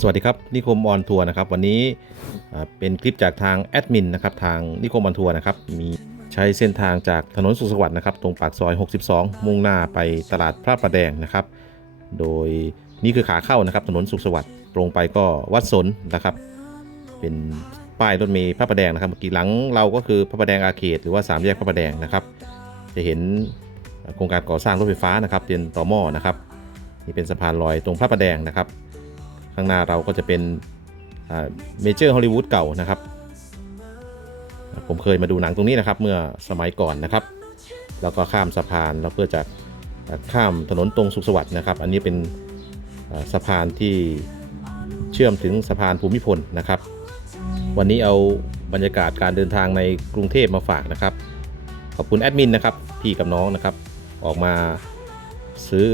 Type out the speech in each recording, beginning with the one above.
สวัสดีครับนิคมออนทัวร์นะครับวันนี้เป็นคลิปจากทางแอดมินนะครับทางนิคมออนทัวร์นะครับมีใช้เส้นทางจากถนนสุขสวัสดิ์นะครับตรงปากซอย 62 มุ่งหน้าไปตลาดพระประแดงนะครับ โดยนี่คือขาเข้านะครับถนนสุขสวัสดิ์ตรงไปก็วัดสนนะครับ เป็นป้ายรถเมล์พระประแดงนะครับเมื่อกี้หลังเราก็คือพระประแดงอาเขตหรือว่าสามแยกพระประแดงนะครับ จะเห็นโครงการก่อสร้างรถไฟฟ้านะครับเตียนต่อหม้อนะครับนี่เป็นสะพานลอยตรงพระประแดงนะครับ ข้างหน้าเราก็จะเป็นเมเจอร์ฮอลลีวูดเก่านะครับ ผมเคยมาดูหนังตรงนี้นะครับ เมื่อสมัยก่อนนะครับ แล้วก็ข้ามสะพานแล้วเพื่อจะข้ามถนนตรงสุขสวัสดิ์นะครับ อันนี้เป็นสะพานที่เชื่อมถึงสะพานภูมิพลนะครับ วันนี้เอาบรรยากาศการเดินทางในกรุงเทพมาฝากนะครับ ขอบคุณแอดมินนะครับพี่กับน้องนะครับ ออกมาซื้อ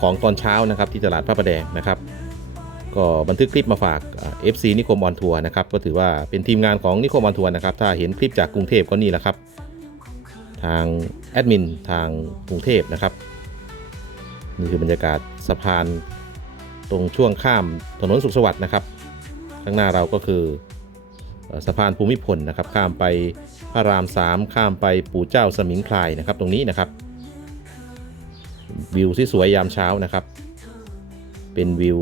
ของตอนเช้านะครับที่ตลาดพระประแดงนะครับ ก็บันทึกคลิปมาฝาก FC นิคมออนทัวร์นะครับก็ถือว่าเป็นทีมงานของนิคมออนทัวร์นะครับถ้าเห็นคลิปจากกรุงเทพก็นี่แหละครับ ทางแอดมินทางกรุงเทพนะครับนี่คือบรรยากาศสะพานตรงช่วงข้ามถนนสุขสวัสดิ์นะครับ ข้างหน้าเราก็คือสะพานภูมิพลนะครับ ข้ามไปพระรามสามข้ามไปปู่เจ้าสมิงพรายนะครับ ตรงนี้นะครับ วิวที่สวยยามเช้านะครับ เป็นวิว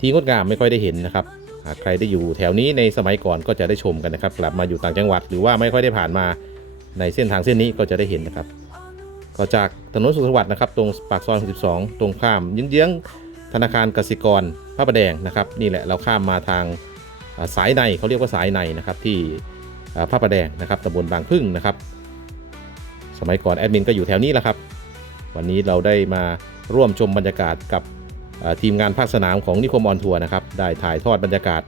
ที่งดงามไม่ค่อยได้เห็นนะครับหากใครได้อยู่แถวนี้ในสมัยก่อนก็จะได้ชมกันนะครับ กลับมาอยู่ต่างจังหวัดหรือว่าไม่ค่อยได้ผ่านมาในเส้นทางเส้นนี้ก็จะได้เห็นนะครับ ก็จากถนนสุขสวัสดิ์นะครับ ตรงปากซอย62ตรงข้ามเยื้องๆธนาคารกสิกรพระประแดงนะครับ นี่แหละเราข้ามมาทางสายในเขาเรียกว่าสายในนะครับที่อ่าพระประแดงนะครับตำบลบางพึ่งนะครับ สมัยก่อนแอดมินก็อยู่แถวนี้แหละครับ วันนี้เราได้มาร่วมชมบรรยากาศกับ ทีมงานภาคสนามของนิคมออนทัวร์นะครับได้ถ่ายทอดบรรยากาศ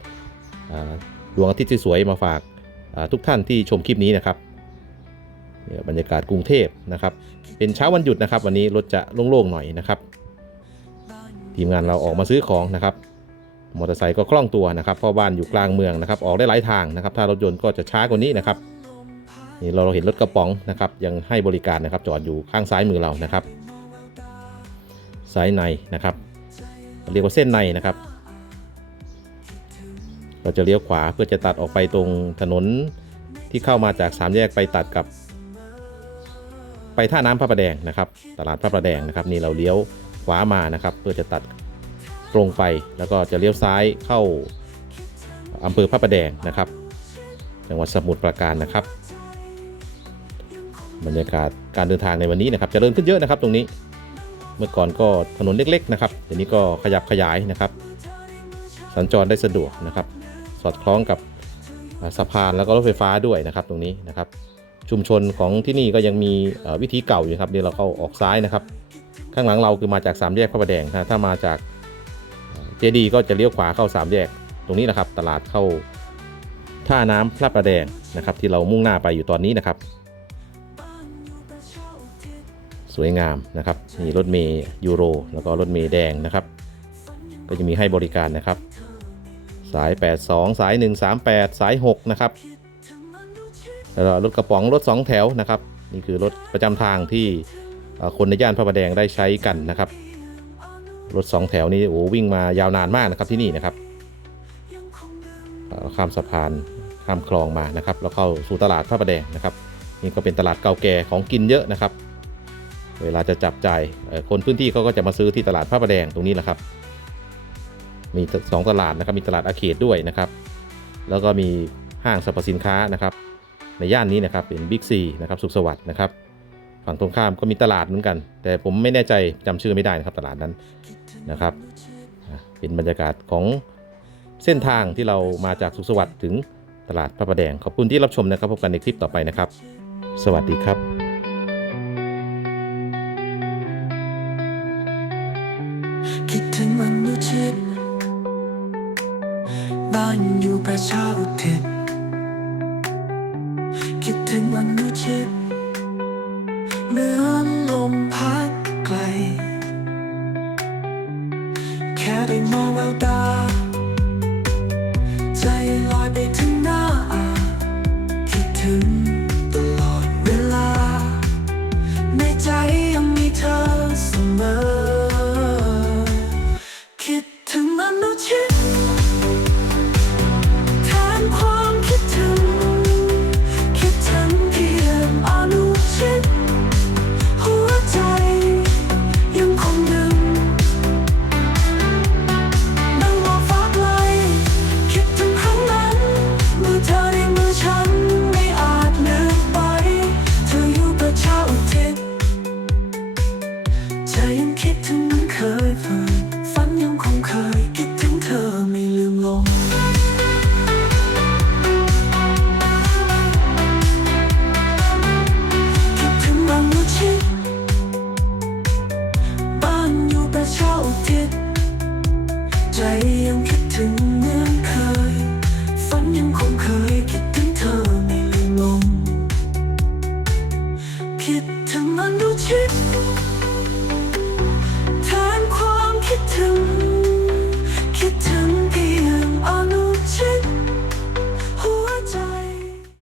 ดวงอาทิตย์สวยมาฝากทุกท่านที่ชมคลิปนี้นะครับเนี่ยบรรยากาศกรุงเทพนะครับ เป็นเช้าวันหยุดนะครับ วันนี้รถจะโล่งๆหน่อยนะครับ ทีมงานเราออกมาซื้อของนะครับมอเตอร์ไซค์ก็คล่องตัวนะครับเพราะบ้านอยู่กลางเมืองนะครับ ออกได้หลายทางนะครับ ถ้ารถยนต์ก็จะช้ากว่านี้นะครับนี่เราเห็นรถกระป๋องนะครับ ยังให้บริการนะครับ จอดอยู่ข้างซ้ายมือเรานะครับ สายในนะครับ เรียกว่าเส้นในนะครับ เราจะเลี้ยวขวาเพื่อจะตัดออกไปตรงถนนที่เข้ามาจากสามแยกไปตัดกับ ไปท่าน้ำพระประแดงนะครับ ตลาดพระประแดงนะครับนี่เราเลี้ยวขวามานะครับ เพื่อจะตัดตรงไปแล้วก็จะเลี้ยวซ้ายเข้าอำเภอพระประแดงนะครับจังหวัดสมุทรปราการนะครับ บรรยากาศการเดินทางในวันนี้นะครับจะเจริญขึ้นเยอะนะครับตรงนี้ เมื่อก่อนก็ถนนเล็กๆนะครับเดี๋ยวนี้ก็ขยับขยายนะครับ สัญจรได้สะดวกนะครับ สอดคล้องกับสะพานแล้วก็รถไฟฟ้าด้วยนะครับตรงนี้นะครับ ชุมชนของที่นี่ก็ยังมีวิธีเก่าอยู่ครับเดี๋ยวเราเข้าออกซ้ายนะครับ ข้างหลังเราคือมาจากสามแยกพระประแดงนะถ้ามาจากเจดีก็จะเลี้ยวขวาเข้าสามแยกตรงนี้นะครับ ตลาดเข้าท่าน้ำพระประแดงนะครับ ที่เรามุ่งหน้าไปอยู่ตอนนี้นะครับ สวยงามนะครับมีรถเมย์ยูโร แล้วก็รถเมย์แดงนะครับ ก็จะมีให้บริการนะครับ สาย 82 สาย 138 สาย 6 นะครับแล้วรถกระป๋องรถ 2 แถวนะครับ นี่คือรถประจำทางที่คนในย่านพระประแดงได้ใช้กันนะครับ รถ 2 แถวนี้โอ้วิ่งมายาวนานมากนะครับที่นี่นะครับข้ามสะพานข้ามคลองมานะครับแล้วเข้าสู่ตลาดพระประแดงนะครับนี่ก็เป็นตลาดเก่าแก่ของกินเยอะนะครับ เวลาจะจับจ่ายคนพื้นที่เขาก็จะมาซื้อที่ตลาดพระประแดงตรงนี้แหละครับ มีสองตลาดนะครับ มีตลาดอาเขตด้วยนะครับ แล้วก็มีห้างสรรพสินค้านะครับ ในย่านนี้นะครับเป็นบิ๊กซีนะครับสุขสวัสดิ์นะครับ ฝั่งตรงข้ามก็มีตลาดเหมือนกัน แต่ผมไม่แน่ใจจำชื่อไม่ได้นะครับตลาดนั้นนะครับ เป็นบรรยากาศของเส้นทางที่เรามาจากสุขสวัสดิ์ถึงตลาดพระประแดง ขอบคุณที่รับชมนะครับพบกันในคลิปต่อไปนะครับ สวัสดีครับ คิดถึง ใจยังคิดถึงเมือเคย ฝันยังคงเคยคิดถึงเธอไม่มคิดถึงมันดูชิด